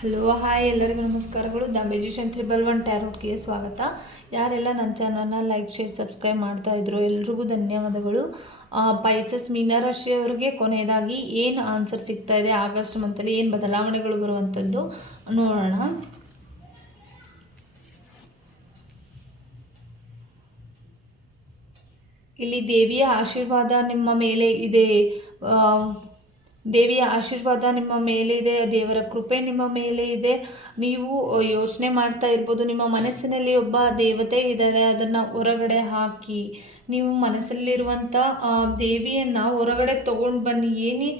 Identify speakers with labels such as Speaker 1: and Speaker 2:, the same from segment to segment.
Speaker 1: Hello hi ಎಲ್ಲರಿಗೂ ನಮಸ್ಕಾರಗಳು. The musician triple one ಟ್ಯಾರೋಟ್ಗೆ ಸ್ವಾಗತ. ಯಾರೆಲ್ಲ ನನ್ನ ಚಾನಲ್ನ ಲೈಕ್ ಶೇರ್ ಸಬ್ಸ್ಕ್ರೈಬ್ ಮಾಡ್ತಾ ಇದ್ರು ಎಲ್ರಿಗೂ ಧನ್ಯವಾದಗಳು. ಪೈಸಸ್ ಮೀನರಾಶಿಯವರಿಗೆ ಕೊನೆಯದಾಗಿ ಏನು ಆನ್ಸರ್ ಸಿಗ್ತಾ ಇದೆ ಆಗಸ್ಟ್ ಮಂತಲ್ಲಿ ಏನು ಬದಲಾವಣೆಗಳು ಬರುವಂಥದ್ದು ನೋಡೋಣ. ಇಲ್ಲಿ ದೇವಿಯ ಆಶೀರ್ವಾದ ನಿಮ್ಮ ಮೇಲೆ ಇದೆ. ದೇವಿಯ ಆಶೀರ್ವಾದ ನಿಮ್ಮ ಮೇಲೆ ಇದೆ, ದೇವರ ಕೃಪೆ ನಿಮ್ಮ ಮೇಲೆ ಇದೆ. ನೀವು ಯೋಚನೆ ಮಾಡ್ತಾ ಇರ್ಬೋದು, ನಿಮ್ಮ ಮನಸ್ಸಿನಲ್ಲಿ ಒಬ್ಬ ದೇವತೆ ಇದ್ದಾಳೆ ಅದನ್ನು ಹೊರಗಡೆ ಹಾಕಿ. ನೀವು ಮನಸ್ಸಲ್ಲಿರುವಂಥ ದೇವಿಯನ್ನು ಹೊರಗಡೆ ತಗೊಂಡು ಬನ್ನಿ. ಏನೇ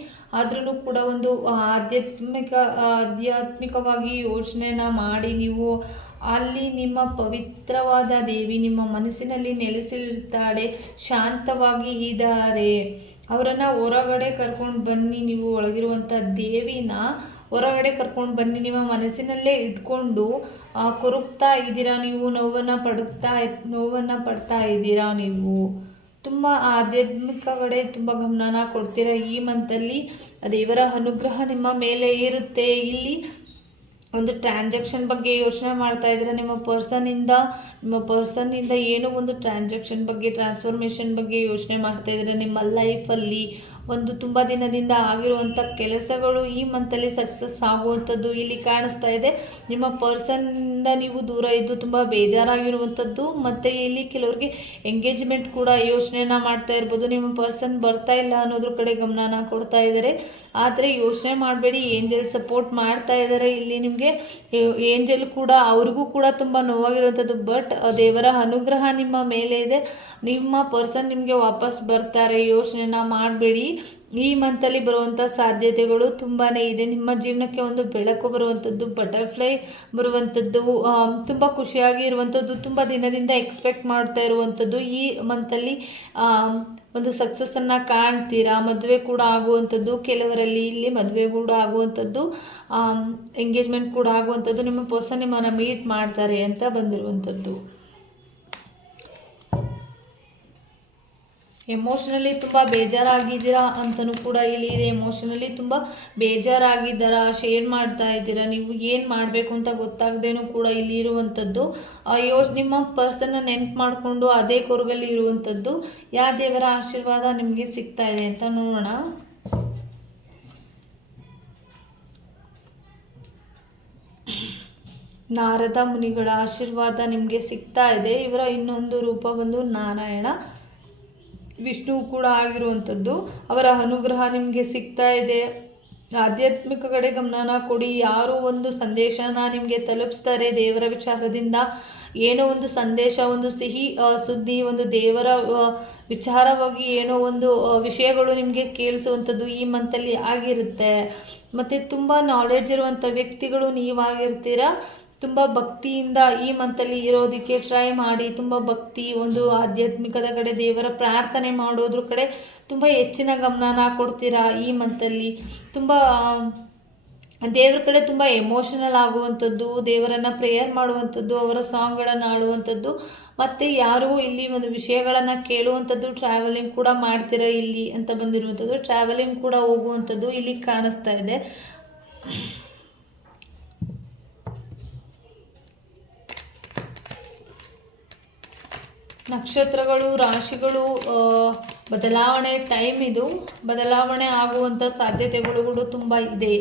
Speaker 1: ಆದ್ರೂ ಕೂಡ ಒಂದು ಆಧ್ಯಾತ್ಮಿಕ, ಆಧ್ಯಾತ್ಮಿಕವಾಗಿ ಯೋಚನೆನ ಮಾಡಿ ನೀವು ಅಲ್ಲಿ ನಿಮ್ಮ ಪವಿತ್ರವಾದ ದೇವಿ ನಿಮ್ಮ ಮನಸ್ಸಿನಲ್ಲಿ ನೆಲೆಸಿರುತ್ತಾಳೆ, ಶಾಂತವಾಗಿ ಇದ್ದಾರೆ. ಅವರನ್ನು ಹೊರಗಡೆ ಕರ್ಕೊಂಡು ಬನ್ನಿ, ನೀವು ಒಳಗಿರುವಂಥ ದೇವಿನ ಹೊರಗಡೆ ಕರ್ಕೊಂಡು ಬನ್ನಿ, ನಿಮ್ಮ ಮನಸ್ಸಿನಲ್ಲೇ ಇಟ್ಕೊಂಡು ಕೊರಗ್ತಾ ಇದ್ದೀರಾ ನೀವು, ನೋವನ್ನು ಪಡುತ್ತಾ ನೋವನ್ನು ಪಡ್ತಾ ಇದ್ದೀರಾ ನೀವು? ತುಂಬ ಆಧ್ಯಾತ್ಮಿಕ ಕಡೆ ತುಂಬ ಗಮನನ ಕೊಡ್ತೀರಾ ಈ ಮಂತಲ್ಲಿ. ದೇವರ ಅನುಗ್ರಹ ನಿಮ್ಮ ಮೇಲೆ ಇರುತ್ತೆ. ಇಲ್ಲಿ ಒಂದು ಟ್ರಾನ್ಸಾಕ್ಷನ್ ಬಗ್ಗೆ ಯೋಚನೆ ಮಾಡ್ತಾ ಇದ್ದೀರಾ ನಿಮ್ಮ ಪರ್ಸನಿಂದ ನಿಮ್ಮ ಪರ್ಸನ್ನಿಂದ ಏನೋ ಒಂದು ಟ್ರಾನ್ಸಾಕ್ಷನ್ ಬಗ್ಗೆ ಟ್ರಾನ್ಸ್ಫಾರ್ಮೇಷನ್ ಬಗ್ಗೆ ಯೋಚನೆ ಮಾಡ್ತಾ ಇದ್ದೀರಾ ನಿಮ್ಮ ಲೈಫಲ್ಲಿ ಒಂದು ತುಂಬ ದಿನದಿಂದ ಆಗಿರುವಂಥ ಕೆಲಸಗಳು ಈ ಮಂತಲ್ಲಿ ಸಕ್ಸಸ್ ಆಗುವಂಥದ್ದು ಇಲ್ಲಿ ಕಾಣಿಸ್ತಾ ಇದೆ. ನಿಮ್ಮ ಪರ್ಸನ್ನಿಂದ ನೀವು ದೂರ ಇದ್ದು ತುಂಬ ಬೇಜಾರಾಗಿರುವಂಥದ್ದು, ಮತ್ತು ಇಲ್ಲಿ ಕೆಲವರಿಗೆ ಎಂಗೇಜ್ಮೆಂಟ್ ಕೂಡ ಯೋಚನೆನ ಮಾಡ್ತಾ ಇರ್ಬೋದು. ನಿಮ್ಮ ಪರ್ಸನ್ ಬರ್ತಾ ಇಲ್ಲ ಅನ್ನೋದ್ರ ಕಡೆ ಗಮನನ ಕೊಡ್ತಾ ಇದ್ದಾರೆ. ಆದರೆ ಯೋಚನೆ ಮಾಡಬೇಡಿ ಏಂಜಲ್ ಸಪೋರ್ಟ್ ಮಾಡ್ತಾ ಇದ್ದಾರೆ ಇಲ್ಲಿ ನಿಮಗೆ. ಏಂಜಲ್ ಕೂಡ ಅವ್ರಿಗೂ ಕೂಡ ತುಂಬ ನೋವಾಗಿರುವಂಥದ್ದು ಬಟ್ ದೇವರ ಅನುಗ್ರಹ ನಿಮ್ಮ ಮೇಲೆ ಇದೆ. ನಿಮ್ಮ ಪರ್ಸನ್ ನಿಮಗೆ ವಾಪಸ್ ಬರ್ತಾರೆ. ಯೋಚನೆನ ಮಾಡಬೇಡಿ. ಈ ಮಂತಲ್ಲಿ ಬರುವಂಥ ಸಾಧ್ಯತೆಗಳು ತುಂಬಾ ಇದೆ. ನಿಮ್ಮ ಜೀವನಕ್ಕೆ ಒಂದು ಬೆಳಕು ಬರುವಂಥದ್ದು ಬಟರ್ಫ್ಲೈ ಬರುವಂಥದ್ದು ತುಂಬ ಖುಷಿಯಾಗಿ ಇರುವಂಥದ್ದು ತುಂಬ ದಿನದಿಂದ ಎಕ್ಸ್ಪೆಕ್ಟ್ ಮಾಡ್ತಾ ಇರುವಂಥದ್ದು ಈ ಮಂತಲ್ಲಿ ಒಂದು ಸಕ್ಸಸ್ಸನ್ನು ಕಾಣ್ತೀರಾ? ಮದುವೆ ಕೂಡ ಆಗುವಂಥದ್ದು ಕೆಲವರಲ್ಲಿ ಇಲ್ಲಿ ಮದುವೆ ಕೂಡ ಆಗುವಂಥದ್ದು ಎಂಗೇಜ್ಮೆಂಟ್ ಕೂಡ ಆಗುವಂಥದ್ದು ನಿಮ್ಮ ಪರ್ಸನ್ ನಿಮ್ಮನ್ನು ಮೀಟ್ ಮಾಡ್ತಾರೆ ಅಂತ ಬಂದಿರುವಂಥದ್ದು ಎಮೋಷ್ನಲಿ ತುಂಬ ಬೇಜಾರಾಗಿದ್ದೀರಾ ಅಂತಲೂ ಕೂಡ ಇಲ್ಲಿ ಇದೆ. ಎಮೋಷನಲಿ ತುಂಬ ಬೇಜಾರಾಗಿದ್ದಾರಾ ಶೇರ್ ಮಾಡ್ತಾ ಇದ್ದೀರಾ, ನೀವು ಏನು ಮಾಡಬೇಕು ಅಂತ ಗೊತ್ತಾಗದೇನೂ ಕೂಡ ಇಲ್ಲಿ ಇರುವಂಥದ್ದು ಯೋಚ್, ನಿಮ್ಮ ಪರ್ಸನ್ನ ನೆನ್ಪು ಮಾಡಿಕೊಂಡು ಅದೇ ಕೊರಗಲ್ಲಿ ಇರುವಂಥದ್ದು ಯಾವ ದೇವರ ಆಶೀರ್ವಾದ ನಿಮಗೆ ಸಿಗ್ತಾ ಇದೆ ಅಂತ ನೋಡೋಣ. ನಾರದ ಮುನಿಗಳ ಆಶೀರ್ವಾದ ನಿಮಗೆ ಸಿಗ್ತಾ ಇದೆ. ಇವರ ಇನ್ನೊಂದು ರೂಪ ಬಂದು ನಾರಾಯಣ. ವಿಷ್ಣು ಕೂಡ ಆಗಿರುವಂಥದ್ದು. ಅವರ ಅನುಗ್ರಹ ನಿಮಗೆ ಸಿಗ್ತಾ ಇದೆ. ಆಧ್ಯಾತ್ಮಿಕ ಕಡೆ ಗಮನನ ಕೊಡಿ. ಯಾರೋ ಒಂದು ಸಂದೇಶನ ನಿಮಗೆ ತಲುಪಿಸ್ತಾರೆ ದೇವರ ವಿಚಾರದಿಂದ. ಏನೋ ಒಂದು ಸಂದೇಶ, ಒಂದು ಸಿಹಿ ಸುದ್ದಿ, ಒಂದು ದೇವರ ವಿಚಾರವಾಗಿ ಏನೋ ಒಂದು ವಿಷಯಗಳು ನಿಮಗೆ ಕೇಳಿಸುವಂಥದ್ದು ಈ ಮಂತಲ್ಲಿ ಆಗಿರುತ್ತೆ. ಮತ್ತು ತುಂಬ ನಾಲೆಡ್ಜ್ ಇರುವಂಥ ವ್ಯಕ್ತಿಗಳು ನೀವಾಗಿರ್ತೀರ? ತುಂಬ ಭಕ್ತಿಯಿಂದ ಈ ಮಂತಲ್ಲಿ ಇರೋದಕ್ಕೆ ಟ್ರೈ ಮಾಡಿ, ತುಂಬ ಭಕ್ತಿ, ಒಂದು ಆಧ್ಯಾತ್ಮಿಕದ ಕಡೆ ದೇವರ ಪ್ರಾರ್ಥನೆ ಮಾಡೋದ್ರ ಕಡೆ ತುಂಬ ಹೆಚ್ಚಿನ ಗಮನನ ಕೊಡ್ತೀರಾ ಈ ಮಂತಲ್ಲಿ? ತುಂಬ ದೇವ್ರ ಕಡೆ ತುಂಬ ಎಮೋಷನಲ್ ಆಗುವಂಥದ್ದು, ದೇವರನ್ನು ಪ್ರೇಯರ್ ಮಾಡುವಂಥದ್ದು, ಅವರ ಸಾಂಗ್ಗಳನ್ನು ಆಡುವಂಥದ್ದು ಮತ್ತು ಯಾರು ಇಲ್ಲಿ ಒಂದು ವಿಷಯಗಳನ್ನು ಕೇಳುವಂಥದ್ದು ಟ್ರಾವೆಲಿಂಗ್ ಕೂಡ ಮಾಡ್ತೀರಾ ಇಲ್ಲಿ ಅಂತ ಬಂದಿರುವಂಥದ್ದು ಟ್ರಾವೆಲಿಂಗ್ ಕೂಡ ಹೋಗುವಂಥದ್ದು ಇಲ್ಲಿ ಕಾಣಿಸ್ತಾ ಇದೆ. ನಕ್ಷತ್ರಗಳು ರಾಶಿಗಳು ಬದಲಾವಣೆ ಟೈಮ್ ಇದು. ಬದಲಾವಣೆ ಆಗುವಂಥ ಸಾಧ್ಯತೆಗಳು ಕೂಡ ತುಂಬ ಇದೆ.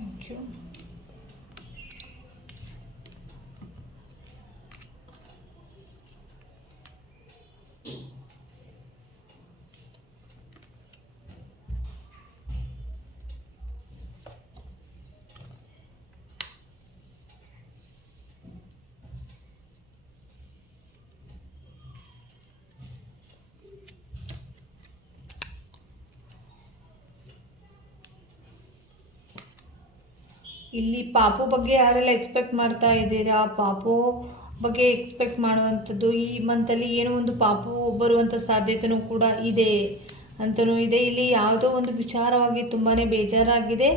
Speaker 1: Thank you. ಇಲ್ಲಿ ಪಾಪು ಬಗ್ಗೆ ಯಾರೆಲ್ಲ ಎಕ್ಸ್ಪೆಕ್ಟ್ ಮಾಡ್ತಾ ಇದ್ದೀರಾ? ಪಾಪು ಬಗ್ಗೆ ಎಕ್ಸ್ಪೆಕ್ಟ್ ಮಾಡುವಂಥದ್ದು ಈ ಮಂತಲ್ಲಿ ಏನೋ ಒಂದು ಪಾಪು ಬರುವಂಥ ಸಾಧ್ಯತೆಯೂ ಕೂಡ ಇದೆ ಅಂತಲೂ ಇದೆ. ಇಲ್ಲಿ ಯಾವುದೋ ಒಂದು ವಿಚಾರವಾಗಿ ತುಂಬಾ ಬೇಜಾರಾಗಿದೆ.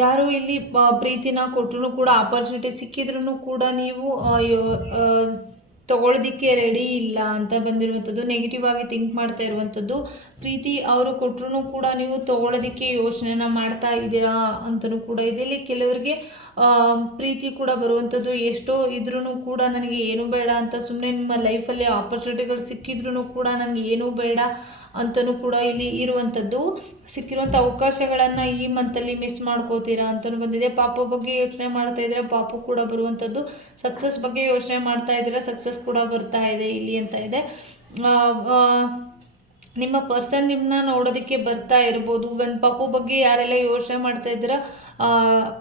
Speaker 1: ಯಾರು ಇಲ್ಲಿ ಪ್ರೀತಿನ ಕೊಟ್ಟರು ಕೂಡ ಆಪರ್ಚುನಿಟಿ ಸಿಕ್ಕಿದ್ರು ಕೂಡ ನೀವು ತಗೊಳ್ಳೋದಿಕ್ಕೆ ರೆಡಿ ಇಲ್ಲ ಅಂತ ಬಂದಿರುವಂಥದ್ದು ನೆಗೆಟಿವ್ ಆಗಿ ಥಿಂಕ್ ಮಾಡ್ತಾ ಇರುವಂಥದ್ದು ಪ್ರೀತಿ ಅವರು ಕೊಟ್ಟರು ಕೂಡ ನೀವು ತಗೊಳ್ಳೋದಿಕ್ಕೆ ಯೋಚನೆನ ಮಾಡ್ತಾ ಇದ್ದೀರಾ ಅಂತಲೂ ಕೂಡ ಇದೆ. ಇಲ್ಲಿ ಕೆಲವರಿಗೆ ಪ್ರೀತಿ ಕೂಡ ಬರುವಂಥದ್ದು ಎಷ್ಟೋ ಇದ್ರೂ ಕೂಡ ನನಗೆ ಏನೂ ಬೇಡ ಅಂತ ಸುಮ್ಮನೆ ನಿಮ್ಮ ಲೈಫಲ್ಲಿ ಆಪರ್ಚುನಿಟಿಗಳು ಸಿಕ್ಕಿದ್ರೂ ಕೂಡ ನನಗೆ ಏನೂ ಬೇಡ ಅಂತಲೂ ಕೂಡ ಇಲ್ಲಿ ಇರುವಂಥದ್ದು. ಸಿಕ್ಕಿರುವಂಥ ಅವಕಾಶಗಳನ್ನು ಈ ಮಂತಲ್ಲಿ ಮಿಸ್ ಮಾಡ್ಕೋತೀರಾ ಅಂತಲೂ ಬಂದಿದೆ. ಪಾಪ ಬಗ್ಗೆ ಯೋಚನೆ ಮಾಡ್ತಾ ಇದ್ದರೆ ಪಾಪ ಕೂಡ ಬರುವಂಥದ್ದು. ಸಕ್ಸಸ್ ಬಗ್ಗೆ ಯೋಚನೆ ಮಾಡ್ತಾ ಇದ್ದೀರಾ ಸಕ್ಸಸ್ ಕೂಡ ಬರ್ತಾ ಇದೆ ಇಲ್ಲಿ ಅಂತ ಇದೆ. ನಿಮ್ಮ ಪರ್ಸನ್ ನಿಮ್ಮನ್ನ ನೋಡೋದಕ್ಕೆ ಬರ್ತಾ ಇರ್ಬೋದು. ಗಂಡು ಪಾಪು ಬಗ್ಗೆ ಯಾರೆಲ್ಲ ಯೋಚನೆ ಮಾಡ್ತಾ ಇದ್ದೀರಾ?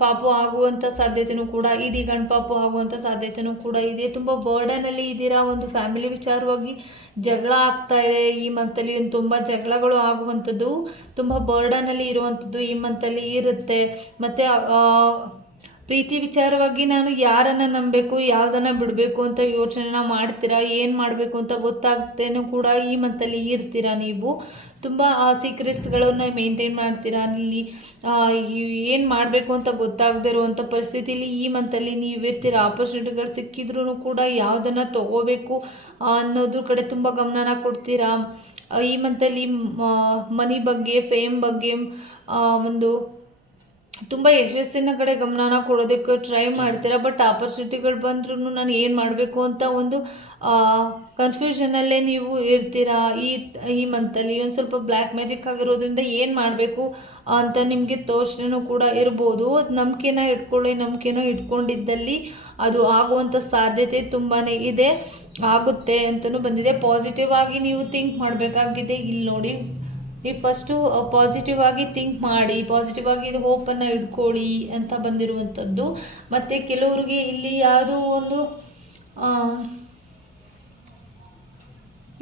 Speaker 1: ಪಾಪು ಆಗುವಂಥ ಸಾಧ್ಯತೆನೂ ಕೂಡ ಇದೆ. ಗಂಡು ಪಾಪು ಆಗುವಂಥ ಸಾಧ್ಯತೆನೂ ಕೂಡ ಇದೆ. ತುಂಬ ಬರ್ಡನಲ್ಲಿ ಇದ್ದೀರಾ? ಒಂದು ಫ್ಯಾಮಿಲಿ ವಿಚಾರವಾಗಿ ಜಗಳ ಆಗ್ತಾ ಇದೆ. ಈ ಮಂತಲ್ಲಿ ಒಂದು ತುಂಬ ಜಗಳಗಳು ಆಗುವಂಥದ್ದು, ತುಂಬ ಬರ್ಡನಲ್ಲಿ ಇರುವಂಥದ್ದು ಈ ಮಂತಲ್ಲಿ ಇರುತ್ತೆ. ಮತ್ತು ಪ್ರೀತಿ ವಿಚಾರವಾಗಿ ನಾನು ಯಾರನ್ನು ನಂಬಬೇಕು, ಯಾವುದನ್ನು ಬಿಡಬೇಕು ಅಂತ ಯೋಚನೆನ ಮಾಡ್ತೀರಾ, ಏನು ಮಾಡಬೇಕು ಅಂತ ಗೊತ್ತಾಗ್ತೇನೂ ಕೂಡ ಈ ಮಂತಲ್ಲಿ ಇರ್ತೀರಾ ನೀವು? ತುಂಬ ಸೀಕ್ರೆಟ್ಸ್ಗಳನ್ನು ಮೇಂಟೈನ್ ಮಾಡ್ತೀರಾ? ಅಲ್ಲಿ ಏನು ಮಾಡಬೇಕು ಅಂತ ಗೊತ್ತಾಗದೇ ಇರುವಂಥ ಪರಿಸ್ಥಿತಿಲಿ ಈ ಮಂತಲ್ಲಿ ನೀವು ಇರ್ತೀರ? ಆಪರ್ಚುನಿಟಿಗಳು ಸಿಕ್ಕಿದ್ರೂ ಕೂಡ ಯಾವುದನ್ನು ತಗೋಬೇಕು ಅನ್ನೋದ್ರ ಕಡೆ ತುಂಬ ಗಮನನ ಕೊಡ್ತೀರಾ? ಈ ಮಂತಲ್ಲಿ ಮನಿ ಬಗ್ಗೆ ಫೇಮ್ ಬಗ್ಗೆ ಒಂದು ತುಂಬ ಯಶಸ್ಸಿನ ಕಡೆ ಗಮನನ ಕೊಡೋದಕ್ಕೆ ಟ್ರೈ ಮಾಡ್ತೀರಾ? ಬಟ್ ಆಪರ್ಚುನಿಟಿಗಳು ಬಂದ್ರೂ ನಾನು ಏನು ಮಾಡಬೇಕು ಅಂತ ಒಂದು ಕನ್ಫ್ಯೂಷನಲ್ಲೇ ನೀವು ಇರ್ತೀರಾ? ಈ ಈ ಮಂತಲ್ಲಿ ಒಂದು ಸ್ವಲ್ಪ ಬ್ಲ್ಯಾಕ್ ಮ್ಯಾಜಿಕ್ ಆಗಿರೋದ್ರಿಂದ ಏನು ಮಾಡಬೇಕು ಅಂತ ನಿಮಗೆ ತೋಚನೂ ಕೂಡ ಇರ್ಬೋದು. ನಂಬಿಕೆನ ಇಟ್ಕೊಳ್ಳಿ, ನಂಬಿಕೆನ ಇಟ್ಕೊಂಡಿದ್ದಲ್ಲಿ ಅದು ಆಗುವಂಥ ಸಾಧ್ಯತೆ ತುಂಬಾ ಇದೆ, ಆಗುತ್ತೆ ಅಂತಲೂ ಬಂದಿದೆ. ಪಾಸಿಟಿವ್ ಆಗಿ ನೀವು ಥಿಂಕ್ ಮಾಡಬೇಕಾಗಿದೆ. ಇಲ್ಲಿ ನೋಡಿ ನೀವು ಫಸ್ಟು ಪಾಸಿಟಿವ್ ಆಗಿ ಥಿಂಕ್ ಮಾಡಿ ಪಾಸಿಟಿವ್ ಆಗಿ ಹೋಪನ್ನು ಇಟ್ಕೊಳ್ಳಿ ಅಂತ ಬಂದಿರುವಂಥದ್ದು. ಮತ್ತು ಕೆಲವರಿಗೆ ಇಲ್ಲಿ ಯಾವುದೋ ಒಂದು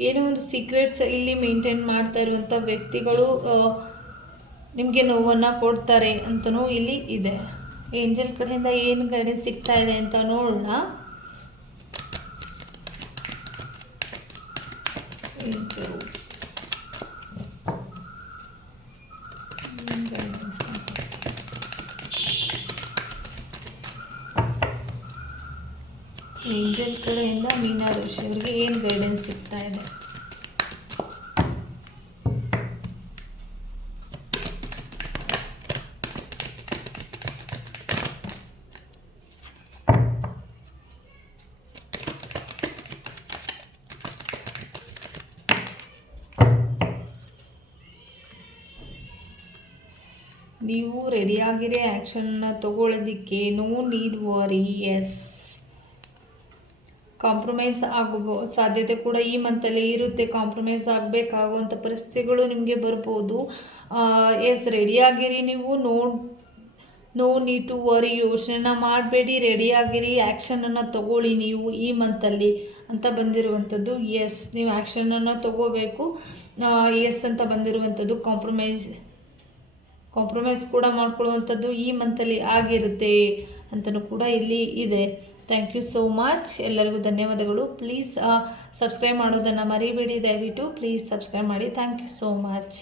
Speaker 1: ಏನೋ ಒಂದು ಸೀಕ್ರೆಟ್ಸ್ ಇಲ್ಲಿ ಮೇಂಟೈನ್ ಮಾಡ್ತಾ ಇರುವಂಥ ವ್ಯಕ್ತಿಗಳು ನಿಮಗೆ ನೋವನ್ನು ಕೊಡ್ತಾರೆ ಅಂತಲೂ ಇಲ್ಲಿ ಇದೆ. ಏಂಜಲ್ ಕಡೆಯಿಂದ ಏನು ಕಡೆ ಸಿಗ್ತಾ ಇದೆ ಅಂತ ನೋಡೋಣ. ಏಂಜಲ್ ಏಂಜಲ್ ಕಡೆಯಿಂದ ಮೀನಾ ಋಷಿ ಅವರಿಗೆ ಏನು ಗೈಡೆನ್ಸ್ ಸಿಗ್ತಾ ಇದೆ? ನೀವು ರೆಡಿಯಾಗಿರೋ ಆ್ಯಕ್ಷನ್ನ ತೊಗೊಳ್ಳೋದಕ್ಕೆ no need worry yes compromise ಆಗೋ ಸಾಧ್ಯತೆ ಕೂಡ ಈ ಮಂತಲ್ಲಿ ಇರುತ್ತೆ. ಕಾಂಪ್ರಮೈಸ್ ಆಗಬೇಕಾಗುವಂಥ ಪರಿಸ್ಥಿತಿಗಳು ನಿಮಗೆ ಬರ್ಬೋದು. ಎಸ್ ರೆಡಿಯಾಗಿರಿ ನೀವು. No no need to worry ಯೋಚನೆನ ಮಾಡಬೇಡಿ. ರೆಡಿಯಾಗಿರಿ ಆ್ಯಕ್ಷನನ್ನು ತಗೊಳ್ಳಿ ನೀವು ಈ ಮಂತಲ್ಲಿ ಅಂತ ಬಂದಿರುವಂಥದ್ದು. ಎಸ್ ನೀವು ಆ್ಯಕ್ಷನನ್ನು ತಗೋಬೇಕು. ಎಸ್ ಅಂತ ಬಂದಿರುವಂಥದ್ದು ಕಾಂಪ್ರಮೈಸ್ ಕಾಂಪ್ರಮೈಸ್ ಕೂಡ ಮಾಡ್ಕೊಳ್ಳುವಂಥದ್ದು ಈ ಮಂತಲ್ಲಿ ಆಗಿರುತ್ತೆ ಅಂತಲೂ ಕೂಡ ಇಲ್ಲಿ ಇದೆ. ಥ್ಯಾಂಕ್ ಯು ಸೋ ಮಚ್ ಎಲ್ಲರಿಗೂ ಧನ್ಯವಾದಗಳು. ಪ್ಲೀಸ್ ಸಬ್ಸ್ಕ್ರೈಬ್ ಮಾಡೋದನ್ನು ಮರಿಬೇಡಿ. ದಯವಿಟ್ಟು ಪ್ಲೀಸ್ ಸಬ್ಸ್ಕ್ರೈಬ್ ಮಾಡಿ. Thank you so much